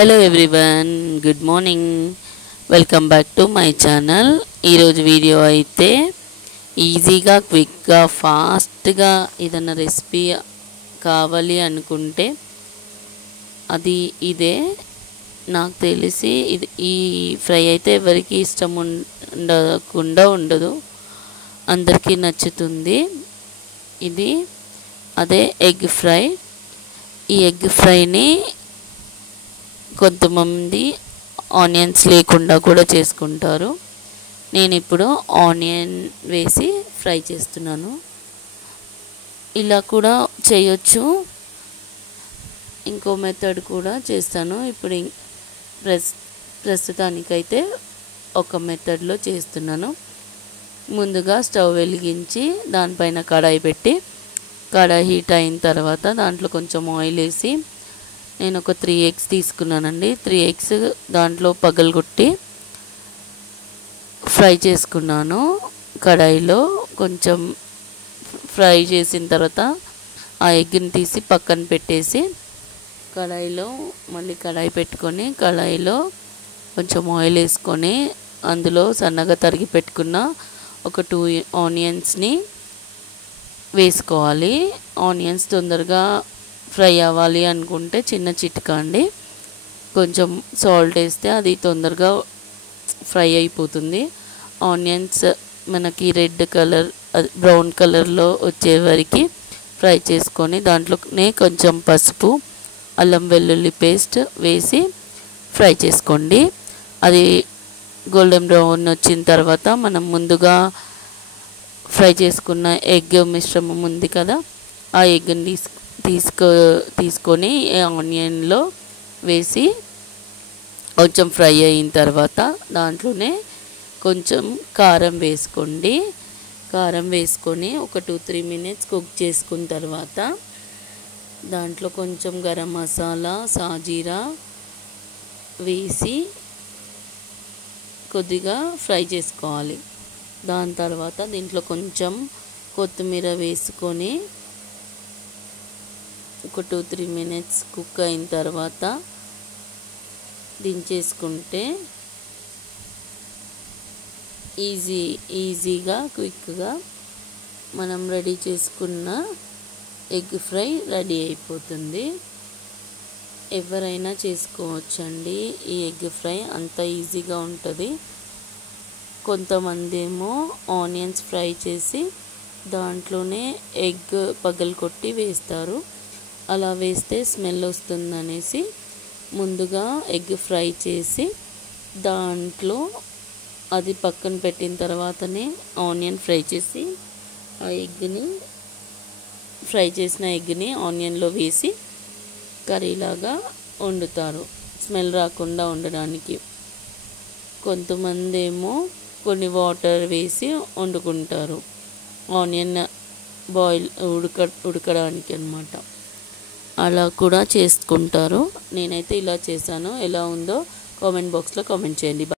Hello everyone, good morning. Welcome back to my channel. ఈరోజు video అయితే ఈజీగా, క్విక్గా, ఫాస్ట్గా ఏదైనా రెసిపీ కావాలి అనుకుంటే అది ఇదే. నాకు తెలిసి ఈ ఫ్రై అయితే ఎవరికి ఇష్టం ఉండకుండా ఉండదు, అందరికీ నచ్చుతుంది. ఇది అదే ఎగ్ ఫ్రై. ఈ ఎగ్ ఫ్రైని కొంతమంది ఆనియన్స్ లేకుండా కూడా చేసుకుంటారు. నేను ఇప్పుడు ఆనియన్ వేసి ఫ్రై చేస్తున్నాను. ఇలా కూడా చేయొచ్చు, ఇంకో మెథడ్ కూడా చేస్తాను. ఇప్పుడు ప్రస్తుతానికైతే ఒక మెథడ్లో చేస్తున్నాను. ముందుగా స్టవ్ వెలిగించి దానిపైన కడాయి పెట్టి, కడాయి హీట్ అయిన తర్వాత దాంట్లో కొంచెం ఆయిల్ వేసి, నేను ఒక 3 eggs తీసుకున్నానండి. 3 eggs దాంట్లో పగలగొట్టి ఫ్రై చేసుకున్నాను. కడాయిలో కొంచెం ఫ్రై చేసిన తర్వాత ఆ ఎగ్ని తీసి పక్కన పెట్టేసి, కడాయిలో మళ్ళీ కడాయి పెట్టుకొని, కడాయిలో కొంచెం ఆయిల్ వేసుకొని, అందులో సన్నగా తరిగి పెట్టుకున్న ఒక 2 ఆనియన్స్ని వేసుకోవాలి. ఆనియన్స్ తొందరగా ఫ్రై అవ్వాలి అనుకుంటే చిన్న చిట్కా అండి, కొంచెం సాల్ట్ వేస్తే అది తొందరగా ఫ్రై అయిపోతుంది. ఆనియన్స్ మనకి రెడ్ కలర్, బ్రౌన్ కలర్లో వచ్చే వరకు ఫ్రై చేసుకొని, దాంట్లోనే కొంచెం పసుపు, అల్లం వెల్లుల్లి పేస్ట్ వేసి ఫ్రై చేసుకోండి. అది గోల్డెన్ బ్రౌన్ వచ్చిన తర్వాత మనం ముందుగా ఫ్రై చేసుకున్న ఎగ్ మిశ్రమం ఉంది కదా, ఆ ఎగ్ని తీసుకొని ఆనియన్లో వేసి కొంచెం ఫ్రై అయిన తర్వాత దాంట్లోనే కొంచెం కారం వేసుకోండి. కారం వేసుకొని ఒక 2-3 minutes కుక్ చేసుకున్న తర్వాత దాంట్లో కొంచెం గరం మసాలా, సాజీరా వేసి కొద్దిగా ఫ్రై చేసుకోవాలి. దాని తర్వాత దీంట్లో కొంచెం కొత్తిమీర వేసుకొని ఒక 2-3 minutes కుక్ అయిన తర్వాత దించేసుకుంటే ఈజీగా, క్విక్గా మనం రెడీ చేసుకున్న ఎగ్ ఫ్రై రెడీ అయిపోతుంది. ఎవరైనా చేసుకోవచ్చండి ఈ ఎగ్ ఫ్రై, అంత ఈజీగా ఉంటుంది. కొంతమంది ఏమో ఆనియన్స్ ఫ్రై చేసి దాంట్లోనే ఎగ్ పగలగొట్టి వేస్తారు. అలా వేస్తే స్మెల్ వస్తుందనేసి ముందుగా ఎగ్ ఫ్రై చేసి దాంట్లో అది పక్కన పెట్టిన తర్వాతనే ఆనియన్ ఫ్రై చేసి ఆ ఎగ్ని, ఫ్రై చేసిన ఎగ్ని ఆనియన్లో వేసి కర్రీలాగా వండుతారు, స్మెల్ రాకుండా ఉండడానికి. కొంతమంది ఏమో కొన్ని వాటర్ వేసి వండుకుంటారు, ఆనియన్ ఉడకడానికి అన్నమాట. అలా కూడా చేసుకుంటారు. నేనైతే ఇలా చేశాను. ఎలా ఉందో కామెంట్ బాక్స్లో కామెంట్ చేయండి.